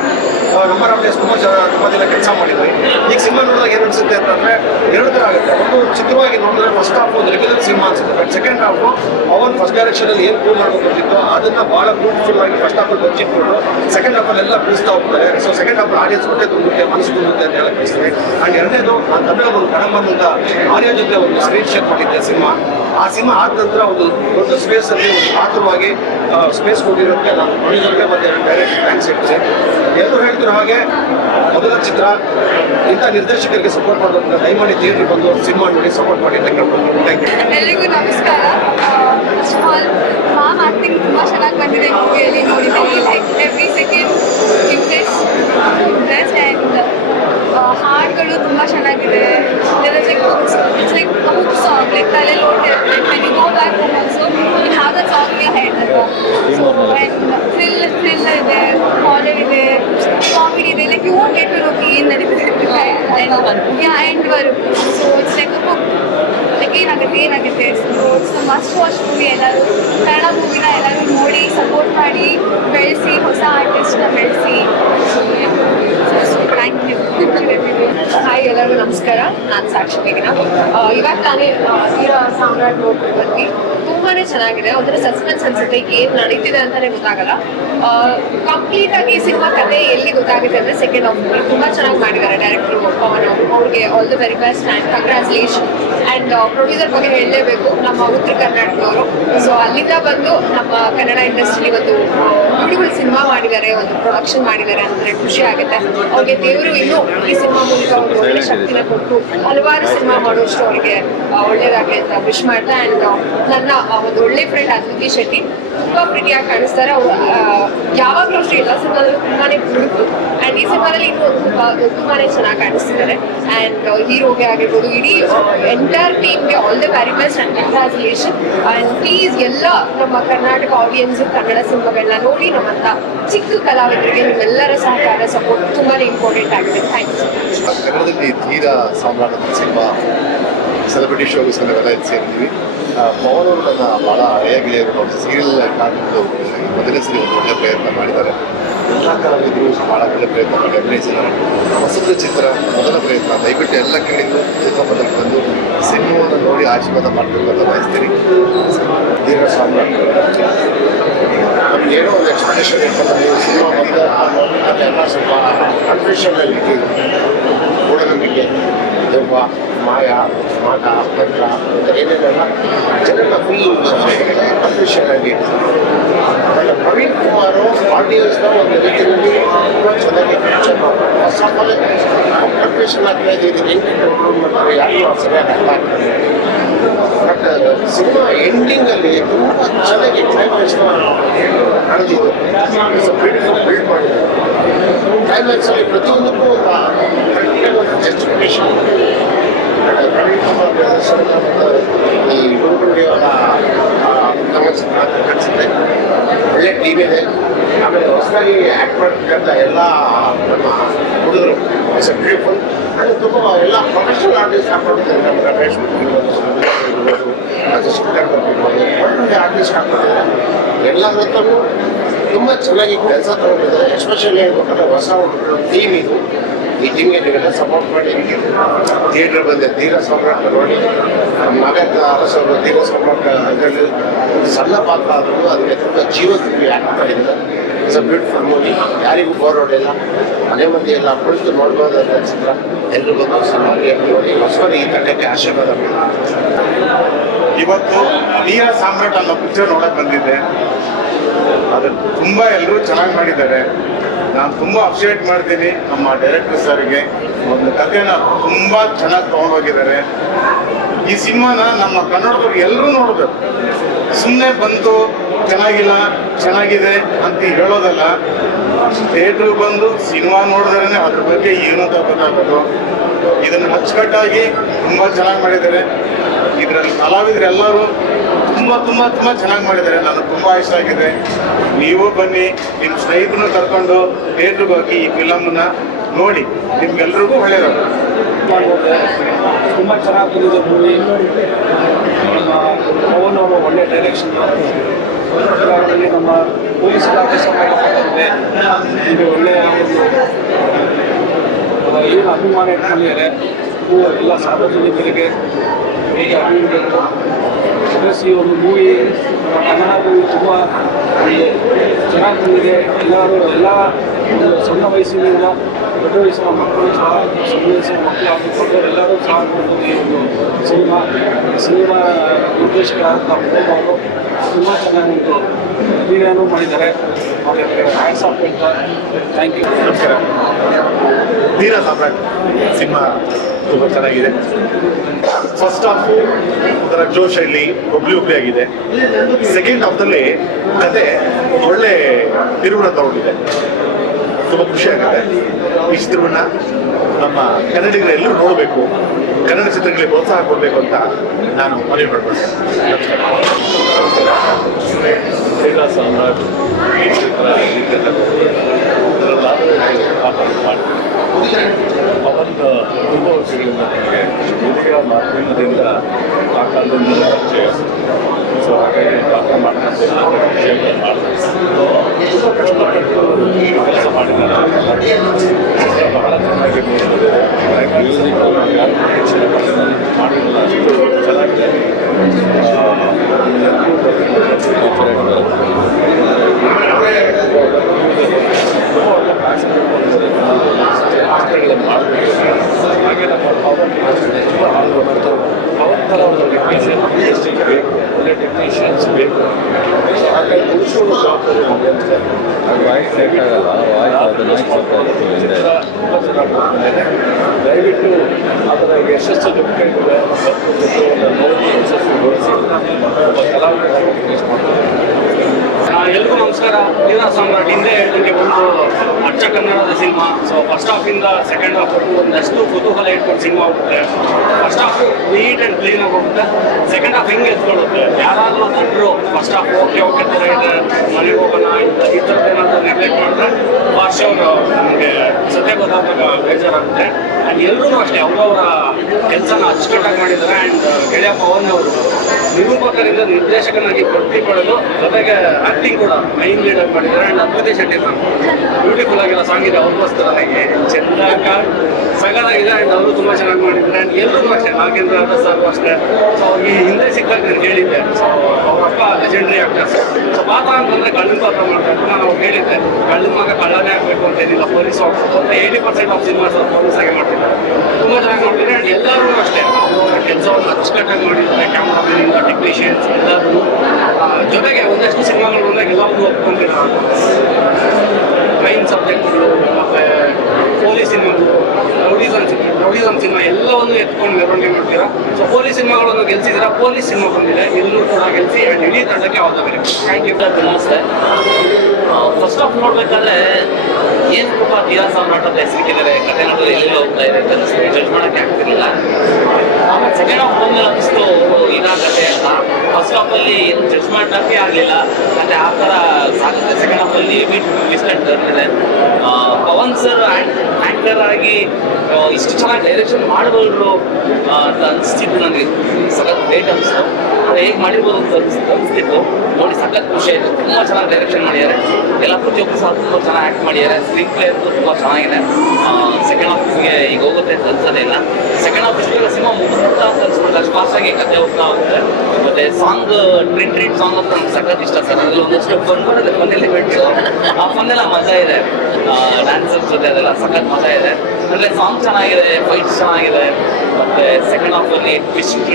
ನಂಬರ್ ಆಫ್ ಡೇಸ್ ತುಂಬ ಜನ ತುಂಬ ದಿನ ಕೆಲಸ ಮಾಡಿದ್ವಿ. ಈಗ ಸಿನಿಮಾ ನೋಡಿದಾಗ ಏನು ಅನ್ಸುತ್ತೆ ಅಂತಂದ್ರೆ ಎರಡು ಥರ ಆಗುತ್ತೆ. ಒಂದು ಚಿತ್ರವಾಗಿ ನೋಡಿದ್ರೆ ಫಸ್ಟ್ ಹಾಫ್ ಒಂದು ರೆಗ್ಯುಲರ್ ಸಿನಿಮಾ ಅನ್ಸುತ್ತೆ ಬಟ್ ಸೆಕೆಂಡ್ ಹಾಫು ಅವನ್ ಫಸ್ಟ್ ಡೈರೆಕ್ಷನ್ ಅಲ್ಲಿ ಏನು ಪ್ರೂವ್ ಮಾಡ್ಕೊಂಡಿತ್ತು ಅದನ್ನು ಬಹಳ ಬ್ಯೂಟಿಫುಲ್ ಆಗಿ ಫಸ್ಟ್ ಹಾಫ್ ಅಲ್ಲಿ ಬಚ್ಚಿಟ್ಬಿಟ್ಟು ಸೆಕೆಂಡ್ ಹಾಫ್ ಬೀಳಿಸ್ತಾ ಹೋಗ್ತಾರೆ. ಸೊ ಸೆಕೆಂಡ್ ಹಾಫ್ ಆಡಿಯನ್ಸ್ ಹೊಟ್ಟೆ ತುಂಬುತ್ತೆ ಮನಸ್ಸು ತುಂಬುತ್ತೆ ಅಂತ ಹೇಳಕ್ ಬಯಸ್ತೀನಿ. ಅಂಡ್ ಎರಡನೇದು ನಾನು ತಮಿಳು ಒಂದು ಕಡಂಬಂದ ಆರ್ಯ ಜೊತೆ ಒಂದು ಸ್ಕ್ರೀನ್ ಶೇರ್ ಮಾಡಿದ್ದೆ ಸಿನಿಮಾ. ಆ ಸಿನಿಮಾ ಆದ ನಂತರ ಒಂದು ದೊಡ್ಡ ಸ್ಪೇಸ್ ಅಲ್ಲಿ ಒಂದು ಪಾತ್ರವಾಗಿ ಸ್ಪೇಸ್ ಕೊಟ್ಟಿರೋದಕ್ಕೆ ನಾನು ಪ್ರೊಡ್ಯೂಸರ್ಗೆ ಮತ್ತೆ ಡೈರೆಕ್ಟ್ ಥ್ಯಾಂಕ್ಸ್ ಹೇಳ್ತೀನಿ. ಎಲ್ಲರೂ ಹೇಳ್ತಿರೋ ಹಾಗೆ ಮೊದಲ ಚಿತ್ರ ಇಂಥ ನಿರ್ದೇಶಕರಿಗೆ ಸಪೋರ್ಟ್ ಮಾಡೋದ್ರಿಂದ ದಯಮಾಡಿ ಥಿಯೇಟ್ರಿಗೆ ಬಂದು ಸಿನಿಮಾ ನೋಡಿ ಸಪೋರ್ಟ್ ಮಾಡಿ ಥ್ಯಾಂಕ್ ಯು ಎಲ್ಲರಿಗೂ ನಮಸ್ಕಾರ. ಮಾಮ್ ಆಕ್ಟಿಂಗ್ ತುಂಬ ಚೆನ್ನಾಗಿ ಬಂದಿದೆ ಮೂವಿಯಲ್ಲಿ ನೋಡಿದ್ದೀನಿ like every second impress impress and ಹಾಡುಗಳು ತುಂಬ ಚೆನ್ನಾಗಿದೆ. It's like hook song like ತಲೆಯಲ್ಲಿ ಓಡ್ತಿರುತ್ತೆ when you go back home also you have the song in head is so and is there, ಇದೆ ಹಾರರ್ ಇದೆ ಕಾಮಿಡಿ ಇದೆ like you want get to know ಏನು ನಡೀತಿದೆ and yeah end work so it's like book like ಏನಾಗುತ್ತೆ ಏನಾಗುತ್ತೆ so it's must watch movie ಎಲ್ಲರೂ ಕನ್ನಡ ಮೂವಿನ ಎಲ್ಲರೂ ನೋಡಿ ಸಪೋರ್ಟ್ ಮಾಡಿ ಬೆಳೆಸಿ ಹೊಸ ಆರ್ಟಿಸ್ಟ್ನ ಬೆಳೆಸಿ ಹಾಯ್ ಎಲ್ಲರಿಗೂ ನಮಸ್ಕಾರ. ನಾನು ಸಾಕ್ಷಿ ಬೇಗಿನ ಇವಾಗ ತಾನೇ ವೀರ ಸಾಮ್ರಾಟ್ ನೋಡ್ಕೊಂಡು ಬಂದ್ವಿ ತುಂಬಾನೇ ಚೆನ್ನಾಗಿದೆ. ಒಂಥರ ಸಸ್ಪೆನ್ಸ್ ಅನ್ಸುತ್ತೆ ಏನ್ ನಡೀತಿದೆ ಅಂತಾನೆ ಗೊತ್ತಾಗಲ್ಲ. ಕಂಪ್ಲೀಟ್ ಆಗಿ ಸಿನಿಮಾ ಕತೆ ಎಲ್ಲಿ ಗೊತ್ತಾಗುತ್ತೆ ಅಂದ್ರೆ ಸೆಕೆಂಡ್ ಮೂವಿ ತುಂಬಾ ಚೆನ್ನಾಗಿ ಮಾಡಿದ್ದಾರೆ ಡೈರೆಕ್ಟರ್ ಪವನ್ ಅವರು ಅವ್ರಿಗೆ all the very best and congratulation and producer ಬಗ್ಗೆ ಹೇಳಲೇಬೇಕು. ನಮ್ಮ ಉತ್ತರ ಕರ್ನಾಟಕದವರು. ಸೊ ಅಲ್ಲಿಂದ ಬಂದು ನಮ್ಮ ಕನ್ನಡ ಇಂಡಸ್ಟ್ರಿ ಒಂದು ಬ್ಯೂಟಿಫುಲ್ ಸಿನಿಮಾ ಮಾಡಿದ್ದಾರೆ, ಒಂದು ಪ್ರೊಡಕ್ಷನ್ ಮಾಡಿದ್ದಾರೆ ಅಂದ್ರೆ ಖುಷಿ ಆಗುತ್ತೆ. ಅವ್ರಿಗೆ ದೇವರು ಇನ್ನೂ ಈ ಸಿನಿಮಾ ಮೂಲಕ ಒಳ್ಳೆ ಶಕ್ತಿನ ಕೊಟ್ಟು ಹಲವಾರು ಸಿನಿಮಾ ಮಾಡೋಷ್ಟು ಅವ್ರಿಗೆ ಒಳ್ಳೇದಾಗಲಿ ಅಂತ ವಿಶ್ ಮಾಡ್ತಾ ಅಂಡ್ ನನ್ನ ಒಂದು ಒಳ್ಳೆ ಫ್ರೆಂಡ್ ಅದ್ವಿತಿ ಶೆಟ್ಟಿ ತುಂಬಾ ಪ್ರೀತಿಯಾಗಿ ಕಾಣಿಸ್ತಾರೆ. ಅವ್ರು ಯಾವಾಗಲೂ ಅಷ್ಟೇ ಎಲ್ಲ ಸಿನಿಮಾದಲ್ಲೂ ತುಂಬಾನೇ ಬ್ಯೂಟಿಫುಲ್ ಆ್ಯಂಡ್ ಈ ಸಿನಿಮಾದಲ್ಲಿ ಇನ್ನೂ ತುಂಬಾ ತುಂಬಾನೇ ಚೆನ್ನಾಗಿ ಕಾಣಿಸ್ತಿದ್ದಾರೆ. ಆ್ಯಂಡ್ ಹೀರೋಗೆ ಆಗಿರ್ಬೋದು, ಇಡೀ ಎಂಟೈರ್ ಟೀಮ್ಗೆ all the very best and congratulation and please ಎಲ್ಲ ನಮ್ಮ ಕರ್ನಾಟಕ ಆಡಿಯನ್ಸ್ ಕನ್ನಡ ಸಿನಿಮಾಗಳನ್ನ ನೋಡಿ ನಮ್ಮಂತ ಚಿಕ್ಕ ಕಲಾವಿದರಿಗೆ ನಿಮ್ಮೆಲ್ಲರ ಸಹಕಾರ ಸಪೋರ್ಟ್ ತುಂಬಾನೇ ಇಂಪಾರ್ಟೆಂಟ್ ಆಗಿದೆ. ಥ್ಯಾಂಕ್ ಯು ಕನ್ನಡದಲ್ಲಿ ಧೀರ ಸಾಮ್ರಾಟ್ ಅಂತ ಸಿನಿಮಾ ಸೆಲೆಬ್ರಿಟಿ ಶೋಗೆ ನಾವೆಲ್ಲ ಇಲ್ಲಿ ಸೇರಿದ್ವಿ ಆ, ಪವನ್ ಅವರು ನನ್ನ ಭಾಳ ಹಳೆಯ ಗೆಳೆಯರು ನೋಡಿ ಸೀರಿಯಲ್ ಕಾಣ್ಬಿಟ್ಟು ಮೊದಲನೇ ಸರಿ ಒಂದು ಒಳ್ಳೆ ಪ್ರಯತ್ನ ಮಾಡಿದ್ದಾರೆ ಎಲ್ಲ ಕಲಾವಿದರು ಭಾಳ ಒಳ್ಳೆ ಪ್ರಯತ್ನ ಮಾಡಿ ಅಭಿನಯಿಸಿದ್ದಾರೆ ಹೊಸದ ಚಿತ್ರ ಮೊದಲ ಪ್ರಯತ್ನ ದಯವಿಟ್ಟು ಎಲ್ಲ ಕೇಳಿದ್ರು ಚಿತ್ರಪಟದಲ್ಲಿ ಬಂದು ಸಿನಿಮಾವನ್ನು ನೋಡಿ ಆಶೀರ್ವಾದ ಮಾಡಬೇಕು ಅಂತ ಬಯಸ್ತೀನಿ ಧೀರ ಸಾಮ್ರಾಟ್ ಏನೋ ಒಂದು ನೀವು ಸಿನಿಮಾ ಬಂದ ಅದೆಲ್ಲ ಸ್ವಲ್ಪ ಕನ್ಫ್ಯೂಷನಲ್ಲಿ ಮೂಢನಂಬಿಕೆ ದೆವ್ವ ಮಾಯ ಮಾಟ ಮಂತ್ರ ಅಂತ ಏನೇನೆಲ್ಲ ಜನರ ಫುಲ್ ಕನ್ಫ್ಯೂಷನ್ ಆಗಿ ಬಟ್ ಪ್ರವೀಣ್ ಕುಮಾರ್ ಆಡಿಯನ್ಸ್ನ ಒಂದು ರೀತಿಯಲ್ಲಿ ಚೆನ್ನಾಗಿ ಕ್ಯಾಪ್ಚರ್ ಮಾಡ್ತಾರೆ ಹೊಸ ಕನ್ಫ್ಯೂಷನ್ ಆಗ್ತಾ ಇದೆ ಇದು ಹೆಂಗೆ ಮಾಡ್ತಾರೆ ಯಾರು ಸರಿಯಾಗಿ ಅರ್ಥ ಆಗ್ತದೆ ಬಟ್ ಸಿನಿಮಾ ಎಂಡಿಂಗಲ್ಲಿ ತುಂಬ ಚೆನ್ನಾಗಿ ಕ್ಲೈಮ್ಯಾಕ್ಸ್ ನಡೆದಿದೆ. ಬ್ಯೂಟಿಫುಲ್ ಬಿಲ್ಡ್ ಮಾಡಿದ್ದಾರೆ. ಕ್ಲೈಮ್ಯಾಕ್ಸ್ ಅಲ್ಲಿ ಪ್ರತಿಯೊಂದಕ್ಕೂ ಮತ್ತು ಈ ಅವರ ಕಾಣಿಸುತ್ತೆ ಒಳ್ಳೆ ಟೀಮ್ ಇದೆ ಆಮೇಲೆ ಹೊಸದಾಗಿ ಆ್ಯಕ್ಟ್ ಮಾಡ್ತಕ್ಕಂಥ ಎಲ್ಲ ನಮ್ಮ ಹುಡುಗರು ಇಟ್ಸ್ ಅದು ತುಂಬ ಎಲ್ಲ ಪ್ರೊಫೆಷನಲ್ ಆರ್ಟಿಸ್ಟ್ ಹಾಕೊಂಡಿದ್ದಾರೆ ನಮ್ಮ ರಮೇಶ್ ಕುಲಕರ್ಣಿ ಇರ್ಬೋದು ಒಳ್ಳೊಳ್ಳೆ ಆರ್ಟಿಸ್ಟ್ ಹಾಕೊಂಡಿದ್ದಾರೆ ತುಂಬ ಚೆನ್ನಾಗಿ ಕೆಲಸ ತಗೊಂಡಿದ್ದಾರೆ ಎಸ್ಪೆಷಲಿ ಹೇಳ್ಬೇಕಂದ್ರೆ ಹೊಸ ಒಂದು ಟೀಮ್ ಇದು ನೀವೆಲ್ಲ ಸಪೋರ್ಟ್ ಮಾಡಿ ಥಿಯೇಟರ್ ಬಂದೆ, ಧೀರ ಸಾಮ್ರಾಟ ನೋಡಿ ಮಗದ ಅರಸರು ಧೀರ ಸಾಮ್ರಾಟ್ ಅದರಲ್ಲಿ ಸಣ್ಣ ಪಾತ್ರ ಆದರೂ ಅದಕ್ಕೆ ತುಂಬ ಜೀವ ತುಂಬಿ ಆಗ್ತಾ ಇದೆ ಇಟ್ಸ್ ಅ ಬ್ಯೂಟಿಫುಲ್ ಮೂವಿ ಯಾರಿಗೂ ಬೋರ್ ಹೊಡೆಯಲ್ಲ. ಮನೆ ಮಂದಿ ಎಲ್ಲ ಕುಳಿತು ನೋಡ್ಬೋದಾದ ಚಿತ್ರ ಎಲ್ಲರೂ ಬಂದು ಸಿನಿಮಾಗೆ ನೋಡಿ. ಹೊಸರು ಈ ತಂಡಕ್ಕೆ ಆಶೀರ್ವಾದ ಇವತ್ತು ವೀರ ಸಾಮ್ರಾಟ್ ಅನ್ನೋ ಪಿಕ್ಚರ್ ನೋಡಕ್ ಬಂದಿದ್ದೆ. ಅದು ತುಂಬಾ ಎಲ್ಲರೂ ಚೆನ್ನಾಗಿ ಮಾಡಿದ್ದಾರೆ. ನಾನು ತುಂಬಾ ಅಪ್ರಿಷಿಯೇಟ್ ಮಾಡ್ತೀನಿ ನಮ್ಮ ಡೈರೆಕ್ಟರ್ ಸರ್ಗೆ ಒಂದು ಕಥೆನ ತುಂಬಾ ಚೆನ್ನಾಗಿ ತಗೊಂಡೋಗಿದ್ದಾರೆ. ಈ ಸಿನಿಮಾನ ನಮ್ಮ ಕನ್ನಡದವ್ರು ಎಲ್ಲರೂ ನೋಡಬೇಕು. ಸುಮ್ಮನೆ ಬಂತು, ಚೆನ್ನಾಗಿಲ್ಲ, ಚೆನ್ನಾಗಿದೆ ಅಂತ ಹೇಳೋದಲ್ಲ. ಥಿಯೇಟ್ರಿಗೆ ಬಂದು ಸಿನಿಮಾ ನೋಡಿದ್ರೆ ಅದ್ರ ಬಗ್ಗೆ ಏನು ಗೊತ್ತಾಗೋದು ಇದನ್ನು ಅಚ್ಚುಕಟ್ಟಾಗಿ ತುಂಬ ಚೆನ್ನಾಗಿ ಮಾಡಿದ್ದಾರೆ. ಇದರಲ್ಲಿ ಕಲಾವಿದರು ಎಲ್ಲರೂ ತುಂಬ ತುಂಬ ತುಂಬ ಚೆನ್ನಾಗಿ ಮಾಡಿದ್ದಾರೆ. ನನಗೆ ತುಂಬ ಇಷ್ಟ ಆಗಿದೆ. ನೀವು ಬನ್ನಿ, ನಿಮ್ಮ ಸ್ನೇಹಿತನ ಕರ್ಕೊಂಡು ಥಿಯೇಟ್ರಿಗೆ ಹೋಗಿ ಈ ಫಿಲಮ್ನ ನೋಡಿ. ನಿಮ್ಗೆಲ್ರಿಗೂ ಒಳ್ಳೆಯದಾಗುತ್ತೆ ತುಂಬಾ ಚೆನ್ನಾಗಿ ಬಂದಿದೆ ಮೂವಿ ಒಳ್ಳೆ ಡೈರೆಕ್ಷನ್ ನಮ್ಮ ಪೊಲೀಸ್ ಇಲಾಖೆ ಸಂಬಂಧಪಟ್ಟಂತೆ ಇದು ಒಳ್ಳೆಯ ಏನು ಅಭಿಮಾನ ಇಟ್ಕೊಂಡಿದ್ದಾರೆ. ಎಲ್ಲ ಸಾರ್ವಜನಿಕರಿಗೆ ಹೇಗೆ ಅಭಿವೃದ್ಧಿ ಈ ಒಂದು ಮೂವಿ ಕನ್ನಡ ತುಂಬ ಚೆನ್ನಾಗಿ ಬಂದಿದೆ ಎಲ್ಲರೂ ಎಲ್ಲ ಸಣ್ಣ ವಯಸ್ಸಿನಿಂದ ದೊಡ್ಡ ವಯಸ್ಸಿನ ಮಕ್ಕಳು ಸಹ, ಸಣ್ಣ ವಯಸ್ಸಿನ ಮಕ್ಕಳು ಆಗಿರ್ಬೋದು, ಎಲ್ಲರೂ ಸಹ ನೋಡ್ಬೋದು ಈ ಒಂದು ಸಿನಿಮಾ. ಸಿನಿಮಾ ನಿರ್ದೇಶಕರಾದಂಥ ಅವರು ತುಂಬ ಚೆನ್ನಾಗಿ ಅಭಿನಯನೂ ಮಾಡಿದ್ದಾರೆ. ಅವರಿಗೆ ಹ್ಯಾಂಡ್ಸ್ ಆಫ್ ಥ್ಯಾಂಕ್ ಯು ನಮಸ್ಕಾರ. ವೀರ ಸಾಮ್ರಾಟ್ ಸಿನಿಮಾ. ತುಂಬ ಚೆನ್ನಾಗಿದೆ. ಫಸ್ಟ್ ಹಾಫ್ ಒಂಥರ ಅಲ್ಲಿ ಒಬ್ಳಿ ಒಬ್ಳಿ ಆಗಿದೆ. ಸೆಕೆಂಡ್ ಹಾಫ್ನಲ್ಲಿ ಕತೆ ಒಳ್ಳೆ ತಿರುವಣ ತಗೊಂಡಿದೆ. ತುಂಬ ಖುಷಿ ಆಗುತ್ತೆ. ಈ ಚಿತ್ರವನ್ನ ನಮ್ಮ ಕನ್ನಡಿಗರು ಎಲ್ಲರೂ ನೋಡಬೇಕು. ಕನ್ನಡ ಚಿತ್ರಗಳಿಗೆ ಪ್ರೋತ್ಸಾಹ ಕೊಡಬೇಕು ಅಂತ ನಾನು ಮನವಿ ಕ್ರೀಡಾ ಮಾಡಿ ಅವನ ತುಂಬ ವರ್ಷಗಳಿಂದ ನನಗೆ ಹಿರಿಯ ಮಾಧ್ಯಮದಿಂದ ಆ ಕಾಲದಿಂದ ಪರಿಚಯ. ಸೊ ಹಾಗಾಗಿ ವಿಷಯಗಳನ್ನು ಮಾಡ್ತಾರೆ ಕಷ್ಟಪಟ್ಟು ಕೆಲಸ ಮಾಡಿದ್ದಾರೆ ಬಹಳ ಚೆನ್ನಾಗಿ ಮಾಡಿಲ್ಲ ಅಷ್ಟು ಚೆನ್ನಾಗಿದೆ por 50 ಎತ್ಕೊಳ್ಳುತ್ತೆ. ಯಾರಾದರೂ ಒಬ್ಬರು ಫಸ್ಟ್ ಆಫ್ ಓಕೆ ಓಕೆ ಥರ ಇದೆ. ಮನೆಗೆ ಹೋಗೋಣ ಈ ಥರದ್ದು ಏನಾದರೂ ನೆಗ್ಲೆಕ್ಟ್ ಮಾಡಿದ್ರೆ ಭಾಷೆ ಅವರು ನಮಗೆ ಸತ್ಯ ಗೊತ್ತಾದಾಗ ಬೇಜಾರಾಗುತ್ತೆ. ಆ್ಯಂಡ್ ಎಲ್ಲರೂ ಅಷ್ಟೇ, ಅವರವರ ಕೆಲಸನ ಅಚ್ಚುಕಟ್ಟಾಗಿ ಮಾಡಿದ್ದಾರೆ. ಆ್ಯಂಡ್ ಗೆಳೆಯ ಪವನ್ ಅವರು ನಿರೂಪಕರಿಂದ ನಿರ್ದೇಶಕನಾಗಿ ಬಡ್ತಿ ಪಡೆದು ಜೊತೆಗೆ ಆಕ್ಟಿಂಗ್ ಕೂಡ ಮೈನ್ ಲೀಡ್ ಆಗಿ ಮಾಡಿದ್ದಾರೆ. ಆ್ಯಂಡ್ ಅದ್ವಿತಿ ಶೆಟ್ಟಿ ಬ್ಯೂಟಿಫುಲ್ ಆಗಿರೋ ಸಾಂಗ್ ಇದೆ, ಅವ್ರಿಗೋಸ್ಕರ ನನಗೆ ಚಂದಾಗ ಸಗದಾಗಿದೆ ಆ್ಯಂಡ್ ಅವರು ತುಂಬ ಚೆನ್ನಾಗಿ ಮಾಡಿದ್ದಾರೆ. ಆ್ಯಂಡ್ ಎಲ್ಲರೂ ಅಷ್ಟೇ, ನಾಗೇಂದ್ರ ಸರ್ ಅಷ್ಟೇ. ಸೊ ಈ ಹಿಂದೆ ಸಿಕ್ಕಾಗ ನಾನು ಹೇಳಿದ್ದೆ. ಸೊ ಅವರಪ್ಪ ಲೆಜೆಂಡ್ರಿ ಆಕ್ಟರ್ಸ್ ಸೊ ಪಾತ್ರ ಅಂತಂದ್ರೆ ಕಳ್ಳನ ಪಾತ್ರ ಮಾಡ್ತಾರೆ ನಾನು ಅವ್ರು ಹೇಳಿದ್ದೆ. ಕಳ್ಳನ ಮಗ ಕಳ್ಳನೇ ಆಗಬೇಕು ಅಂತ ಏನಿಲ್ಲ. ಪೊಲೀಸ್ ಅಂತ eighty percent of cinemas police ಆಗಿ ಮಾಡ್ತಿದ್ದಾರೆ. ತುಂಬ ಚೆನ್ನಾಗಿ ನೋಡಿದ್ರೆ ಆ್ಯಂಡ್ ಎಲ್ಲರೂ ಅಷ್ಟೇ. ಅವರ ಕೆಲಸವನ್ನು ಅಚ್ಚುಕಟ್ಟಾಗಿ ಮಾಡಿದ್ದಾರೆ. ಕ್ಯಾಮ್ರಾಮನಿಂದ ಟೆಕ್ನಿಷಿಯನ್ಸ್ ಎಲ್ಲರೂ ಜೊತೆಗೆ ಒಂದಷ್ಟು ಸಿನಿಮಾಗಳು ಬಂದಾಗ ಎಲ್ಲರೂ ಒಪ್ಕೊಂಡಿದ್ದಾರೆ ಮೈನ್ ಸಬ್ಜೆಕ್ಟ್ಗಳು ಮತ್ತೆ ಪೊಲೀಸ್ ಸಿನಿಮಾಗಳು ರೌಡಿಸಮ್ ರೌಡಿಸಮ್ ಸಿನಿಮಾ ಎಲ್ಲವನ್ನು ಎತ್ಕೊಂಡು ಮೆರವಣಿಗೆ ಮಾಡ್ತೀರಾ? ಸೊ ಪೊಲೀಸ್ ಸಿನಿಮಾಗಳನ್ನು ಗೆಲ್ಸಿದ್ದೀರಾ? ಪೊಲೀಸ್ ಸಿನಿಮಾ ಬಂದಿದೆ. ಎಲ್ಲರೂ ಕೂಡ ಗೆಲ್ಸಿ ಆ್ಯಂಡ್ ಇಡೀ ತಂಡಕ್ಕೆ ಆಲ್ ನಮಸ್ತೆ. ಫಸ್ಟ್ ಆಫ್ ನೋಡ್ಬೇಕಾದ್ರೆ, ಏನು ತೀರಾ ಸಾಮ್ರಾಟ್ ಅಂತ ಹೆಸರಿಟ್ಟಿದ್ದಾರೆ. ಕಥೆ ನೋಡಿದ್ರೆ ಎಲ್ಲೆಲ್ಲ ಹೋಗ್ತಾ ಇದೆ ಅಂತ ಜಡ್ಜ್ ಮಾಡೋಕ್ಕೆ ಆಗ್ತಿರ್ಲಿಲ್ಲ. ಸೆಕೆಂಡ್ ಹಾಫ್ ಬಂದ್ಮೇಲೆ ಅನಿಸ್ತು ಇದಾಗತ್ತೆ ಅಂತ ಫಸ್ಟ್ ಹಾಫ್ ಅಲ್ಲಿ ಏನು ಜಡ್ಜ್ ಮಾಡಕ್ಕೆ ಆಗಲಿಲ್ಲ. ಮತ್ತೆ ಆ ಥರ ಸಾಗುತ್ತೆ ಸೆಕೆಂಡ್ ಹಾಫ್ ಅಲ್ಲಿ ಬಿಟ್ ಟರ್ನ್ ಇದೆ ಪವನ್ ಸರ್ ಆಂಕರ್ ಆಗಿ ಇಷ್ಟು ಚೆನ್ನಾಗಿ ಡೈರೆಕ್ಷನ್ ಮಾಡಬಲ್ಲರು ಅಂತ ಅನಿಸ್ತಿತ್ತು ನನಗೆ ಸಖತ್ ಗ್ರೇಟ್ ಅನಿಸ್ತು. ಅದು ಹೇಗೆ ಮಾಡಿರ್ಬೋದು ಅಂತ ಅನಿಸ್ತು ಅನಿಸ್ತಿತ್ತು. ನೋಡಿ ಸಖತ್ ಖುಷಿ ಆಯಿತು. ತುಂಬ ಚೆನ್ನಾಗಿ ಡೈರೆಕ್ಷನ್ ಮಾಡಿದ್ದಾರೆ. ಎಲ್ಲ ಪ್ರತಿಯೊಬ್ಬರು ಸಹ ತುಂಬ ಚೆನ್ನಾಗಿ ಆ್ಯಕ್ಟ್ ಮಾಡಿದ್ದಾರೆ. ಸ್ಕ್ರೀನ್ ಪ್ಲೇ ತುಂಬ ಚೆನ್ನಾಗಿದೆ. ಸೆಕೆಂಡ್ ಹಾಫ್ಗೆ ಈಗ ಹೋಗುತ್ತೆ ಅಂತ ಅನ್ಸೋದೇ ಇಲ್ಲ. ಸೆಕೆಂಡ್ ಹಾಫ್ ಇಷ್ಟು ಸಿನಿಮಾ ಮುಗಿಸ್ತಾ ಅಂತ ಅನ್ಸ್ಬಿಟ್ಟು ಅಷ್ಟು ಫಾಸ್ಟಾಗಿ ಕತೆ ಹೋಗ್ತಾ ಹೋಗುತ್ತೆ ಮತ್ತೆ ಸಾಂಗ್ ಟ್ರೀಟ್ ಟ್ರೀಟ್ ಸಾಂಗ್ ಅಂತ ನಮ್ಗೆ ಸಖತ್ ಇಷ್ಟ ಸರ್ ಅದ್ರಲ್ಲಿ ಒಂದಷ್ಟು ಫನ್ ಬರುತ್ತೆ ಫನ್ ಎಲಿಮೆಂಟ್ಸ್ ಆ ಫನ್ ಎಲ್ಲ ಮಜಾ ಇದೆ ಡ್ಯಾನ್ಸರ್ಸ್ ಜೊತೆ ಅದೆಲ್ಲ ಸಖತ್ ಮಜಾ ಇದೆ ಅಂದರೆ ಸಾಂಗ್ ಚೆನ್ನಾಗಿದೆ ಫೈಟ್ಸ್ ಚೆನ್ನಾಗಿದೆ ಮತ್ತೆ ಸೆಕೆಂಡ್ ಹಾಫ್ ಅಲ್ಲಿ ಟ್ವಿಸ್ಟ್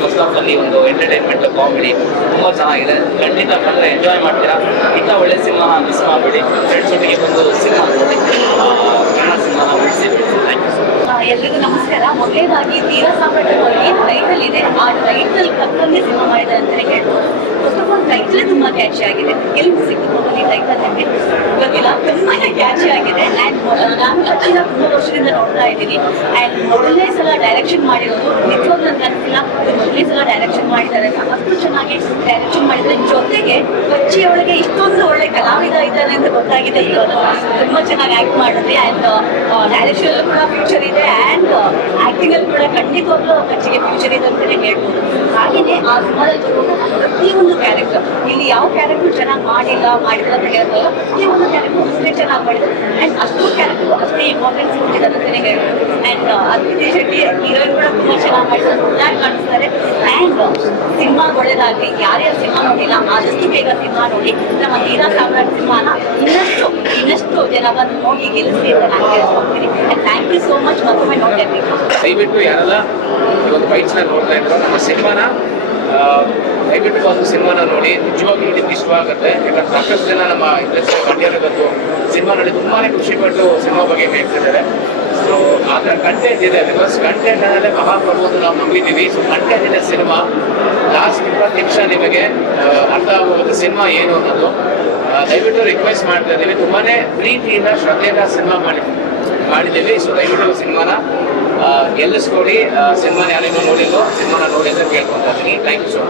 ಫಸ್ಟ್ ಹಾಫ್ ಅಲ್ಲಿ ಒಂದು ಎಂಟರ್ಟೈನ್ಮೆಂಟ್ ಕಾಮಿಡಿ ತುಂಬಾ ಚೆನ್ನಾಗಿದೆ ಖಂಡಿತ ಕಂಡ್ರೆ ಎಂಜಾಯ್ ಮಾಡ್ತೀರಾ ಇಂಥ ಒಳ್ಳೆ ಸಿನಿಮಾ ಮಿಸ್ ಮಾಡಬೇಡಿ ಫ್ರೆಂಡ್ಸ್ ಒಟ್ಟಿಗೆ ಒಂದು ಸಿನಿಮಾ ನೋಡಿ ಕನ್ನಡ ಸಿನಿಮಾನ ಎಲ್ಲರಿಗೂ ನಮಸ್ಕಾರ. ಮೊದಲೇದಾಗಿ ವೀರ ಸಾಮ್ರಾಟರು ಟೈಟಲ್ ಇದೆ. ಆ ಟೈಟಲ್ ಕತ್ತಲ್ಲೇ ಸಿನಿಮಾ ಮಾಡಿದೆ ಅಂತ ಹೇಳ್ಬೋದು. ಫಸ್ಟ್ ಆಫ್ ಆಲ್ ಟೈಟಲ್ ತುಂಬಾ ಕ್ಯಾಚಿ ಆಗಿದೆ. ಎಲ್ಲಿ ಸಿಕ್ಕು ಟೈಟಲ್ ನಿಮಗೆ? ಗೊತ್ತಿಲ್ಲ. ತುಂಬಾ ಕ್ಯಾಚಿ ಆಗಿದೆ. ಅಂಡ್ ನಾನು ಅಚ್ಚಿನ ತುಂಬಾ ವರ್ಷದಿಂದ ನೋಡ್ತಾ ಇದ್ದೀನಿ. ಆ್ಯಂಡ್ ಮೊದಲನೇ ಸಲ ಡೈರೆಕ್ಷನ್ ಮಾಡಿರೋದು ನಿಜವಾಗ್ಲೂ ಅಂತ ಅನ್ಸಿಲ್ಲ ಮೊದಲನೇ ಸಲ ಡೈರೆಕ್ಷನ್ ಮಾಡಿದ್ದಾರೆ. ಅಷ್ಟು ಚೆನ್ನಾಗಿ ಡೈರೆಕ್ಷನ್ ಮಾಡಿದ್ರೆ ಜೊತೆಗೆ ಬಚ್ಚಿ ಇಷ್ಟೊಂದು ಒಳ್ಳೆ ಕಲಾವಿದ ಇದ್ದಾನೆ ಅಂತ ಗೊತ್ತಾಗಿದೆ ಇವಾಗ. ತುಂಬಾ ಚೆನ್ನಾಗಿ ಆಕ್ಟ್ ಮಾಡಿದ್ರಿ. ಆ್ಯಂಡ್ ಡೈರೆಕ್ಷನ್ ಕೂಡ ಫ್ಯೂಚರ್ ಇದೆ. ಅಂಡ್ ಆಕ್ಟಿಂಗ್ ಅಲ್ಲಿ ಕೂಡ ಖಂಡಿತವಾಗ್ಲೂ ಕಚ್ಚಿಗೆ ಫ್ಯೂಚರ್ ಇದೆ ಅಂತಾನೆ ಹೇಳ್ಬೋದು. ಹಾಗೆಯೇ ಆ ಸಿನಿಮಾದಲ್ಲಿ ಬರುವಂತಹ ಪ್ರತಿಯೊಂದು ಕ್ಯಾರೆಕ್ಟರ್ ಇಲ್ಲಿ ಯಾವ ಕ್ಯಾರೆಕ್ಟರ್ ಚೆನ್ನಾಗಿ ಮಾಡಿಲ್ಲ ಮಾಡಿಲ್ಲ ಅಂತ ಹೇಳ್ಬೋದು ಪ್ರತಿಯೊಂದು ಕ್ಯಾರೆಕ್ಟರ್ ಅಷ್ಟೇ ಚೆನ್ನಾಗಿ ಮಾಡಿದ್ರು. ಅಂಡ್ ಅಷ್ಟು ಕ್ಯಾರೆಕ್ಟರ್ ಅಷ್ಟೇ ಇಂಪಾರ್ಟೆನ್ಸ್ ಕೊಟ್ಟಿದ್ದಾರೆ ಅಂತಾನೆ ಹೇಳ್ಬೋದು ಅಂಡ್ ಅದಿತಿ ಶೆಟ್ಟಿ ಹೀರೋಯಿನ್ ಕೂಡ ತುಂಬಾ ಚೆನ್ನಾಗಿ ಮಾಡಿದ್ರು ಚೆನ್ನಾಗಿ ಕಾಣಿಸ್ತಾರೆ ಅಂಡ್ ಒಳ್ಳೇದಾಗ್ಲಿ ಯಾರ್ಯಾರು ಸಿನಿಮಾ ನೋಡಿಲ್ಲ, ಆದಷ್ಟು ಬೇಗ ಸಿನಿಮಾ ನೋಡಿ. ನಮ್ಮ ತೀರಾ ಸಾಮ್ರಾಟ್ ಸಿನಿಮಾನ ಇನ್ನಷ್ಟು ಇನ್ನಷ್ಟು ಜನ ಬಂದು ನೋಡಿ ಗೆಲ್ಲಿಸಿ ಅಂತ ನಾನು ಕೇಳಿಸ್ಕೊಂತೀನಿ ಥ್ಯಾಂಕ್ ಯು ಸೋ ಮಚ್ ಮತ್ತೊಮ್ಮೆ ನೋಡ್ಲೇಬೇಕು ದಯವಿಟ್ಟು ಯಾರೆಲ್ಲ ಇವತ್ತು ಫೈಟ್ಸ್ನ ನೋಡ್ತಾ ಇದ್ರು, ನಮ್ಮ ಸಿನಿಮಾನ ದಯವಿಟ್ಟು ಒಂದು ಸಿನಿಮಾನ ನೋಡಿ. ನಿಜವಾಗ್ಲೂ ನಿಮ್ಗೆ ಇಷ್ಟವಾಗುತ್ತೆ ಯಾಕಂದ್ರೆ ಸಾಕಷ್ಟು ಜನ ನಮ್ಮ ಇಂಡಸ್ಟ್ರಿ ಮಂಡ್ಯದ ಬಂದು ಸಿನಿಮಾ ನೋಡಿ ತುಂಬಾನೇ ಖುಷಿಪಟ್ಟು ಸಿನಿಮಾ ಬಗ್ಗೆ ಹೇಳ್ತಿದ್ದಾರೆ. ಸೊ ಅದರ ಕಂಟೆಂಟ್ ಇದೆ. ಬಿಕಾಸ್ ಕಂಟೆಂಟ್ ಅಲ್ಲೇ ನಾವು ನಂಬಿದ್ದೀವಿ. ಸೊ ಕಂಟೆಂಟ್ ಇದೆ ಸಿನಿಮಾ. ಲಾಸ್ಟ್ ಇಪ್ಪತ್ತು ನಿಮಿಷ ನಿಮಗೆ ಅರ್ಥ ಆಗುವುದು ಸಿನಿಮಾ ಏನು ಅನ್ನೋದು ದಯವಿಟ್ಟು ರಿಕ್ವೆಸ್ಟ್ ಮಾಡ್ತಾ ಇದ್ದೀವಿ ತುಂಬಾನೇ ಪ್ರೀತಿಯಿಂದ, ಶ್ರದ್ಧೆಯಿಂದ ಸಿನಿಮಾ ಮಾಡಿ ಮಾಡಿದ್ದೀವಿ. ಸೊ ದಯವಿಟ್ಟು ಸಿನಿಮಾನ ಗೆಲ್ಲಿಸ್ಕೊಡಿ ಸಿನಿಮಾನ ಯಾರಿಗೂ ನೋಡಿಲ್ಲೋ ಸಿನಿಮಾನ ನೋಡಿ ಅಂತ thank you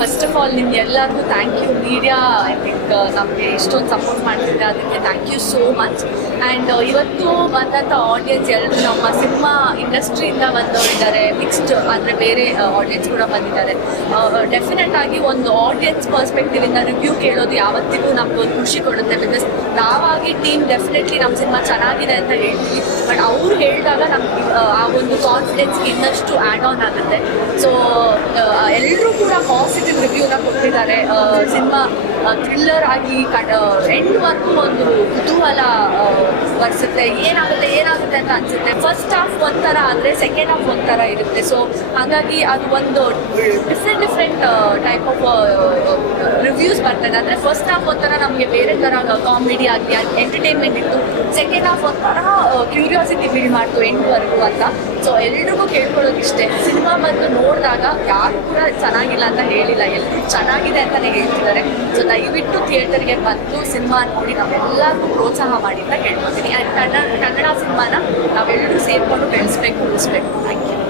first of all ನಿಮ್ಗೆ ಎಲ್ಲರಿಗೂ thank you media I think ನಮಗೆ ಇಷ್ಟೊಂದು ಸಪೋರ್ಟ್ ಮಾಡ್ತಿದ್ದೆ ಅದಕ್ಕೆ thank you so much and ಇವತ್ತು ಬಂದಂಥ ಆಡಿಯನ್ಸ್ ಎಲ್ಲರೂ ನಮ್ಮ ಸಿನಿಮಾ ಇಂಡಸ್ಟ್ರಿಯಿಂದ ಬಂದವರಿದ್ದಾರೆ. ಮಿಕ್ಸ್ಡ್ ಅಂದರೆ ಬೇರೆ ಆಡಿಯನ್ಸ್ ಕೂಡ ಬಂದಿದ್ದಾರೆ. ಡೆಫಿನೆಟ್ ಆಗಿ ಒಂದು ಆಡಿಯನ್ಸ್ ಪರ್ಸ್ಪೆಕ್ಟಿವಿಂದ ರಿವ್ಯೂ ಕೇಳೋದು ಯಾವತ್ತಿಗೂ ನಮ್ಗೆ ಒಂದು ಖುಷಿ ಕೊಡುತ್ತೆ. ಬಿಕಾಸ್ ನಾವಾಗಿ ಟೀಮ್ ಡೆಫಿನೆಟ್ಲಿ ನಮ್ಮ ಸಿನಿಮಾ ಚೆನ್ನಾಗಿದೆ ಅಂತ ಹೇಳ್ತೀವಿ. ಬಟ್ ಅವರು ಹೇಳಿದಾಗ ನಮ್ಗೆ ಆ ಒಂದು ಕಾನ್ಫಿಡೆನ್ಸ್ ಇನ್ನಷ್ಟು ಆ್ಯಡ್ ಆನ್ ಆಗುತ್ತೆ. ಸೊ ಎಲ್ಲರೂ ಕೂಡ ಪಾಸಿಟಿವ್ ರಿವ್ಯೂನ ಕೊಟ್ಟಿದ್ದಾರೆ. ಸಿನಿಮಾ ಥ್ರಿಲ್ಲರ್ ಆಗಿ ಕಡ ಎಂಡ್ವರೆಗೂ ಒಂದು ಕುತೂಹಲ ಬರ್ಸುತ್ತೆ ಏನಾಗುತ್ತೆ ಏನಾಗುತ್ತೆ ಅಂತ ಅನ್ಸುತ್ತೆ. ಫಸ್ಟ್ ಹಾಫ್ ಒಂಥರ ಅಂದರೆ ಸೆಕೆಂಡ್ ಹಾಫ್ ಒಂಥರ ಇರುತ್ತೆ. ಸೊ ಹಾಗಾಗಿ ಅದು ಒಂದು different different type of reviews ಬರ್ತದೆ. ಅಂದರೆ ಫಸ್ಟ್ ಹಾಫ್ ಒಂಥರ ನಮಗೆ ಬೇರೆ ಥರ ಕಾಮಿಡಿ ಆಗಲಿ ಎಂಟರ್ಟೈನ್ಮೆಂಟ್ ಇತ್ತು. ಸೆಕೆಂಡ್ ಹಾಫ್ ಒಂಥರ ಕ್ಯೂರಿಯಾಸಿಟಿ ಬಿಲ್ಡ್ ಮಾಡ್ತು ಎಂಡ್ವರೆಗೂ ಅಂತ. ಸೊ ಎಲ್ರಿಗೂ ಕೇಳ್ಕೊಳ್ಳೋದು ಇಷ್ಟೇ. ಸಿನಿಮಾ ಬಂದು ನೋಡಿದಾಗ ಯಾರು ಕೂಡ ಚೆನ್ನಾಗಿಲ್ಲ ಅಂತ ಹೇಳಿಲ್ಲ. ಎಲ್ಲರೂ ಚೆನ್ನಾಗಿದೆ ಅಂತಲೇ ಹೇಳ್ತಿದ್ದಾರೆ. ಸೊ ದಯವಿಟ್ಟು ಥಿಯೇಟರ್ಗೆ ಬಂದು ಸಿನಿಮಾ ನೋಡಿ ನಾವೆಲ್ಲರಿಗೂ ಪ್ರೋತ್ಸಾಹ ಮಾಡಿ ಅಂತ ಕೇಳ್ಕೊತೀನಿ. ಕನ್ನಡ ಕನ್ನಡ ಸಿನಿಮಾನ ನಾವೆಲ್ಲರೂ ಸೇರ್ಕೊಂಡು ಬೆಳೆಸ್ಬೇಕು, ಉಳಿಸ್ಬೇಕು. Thank you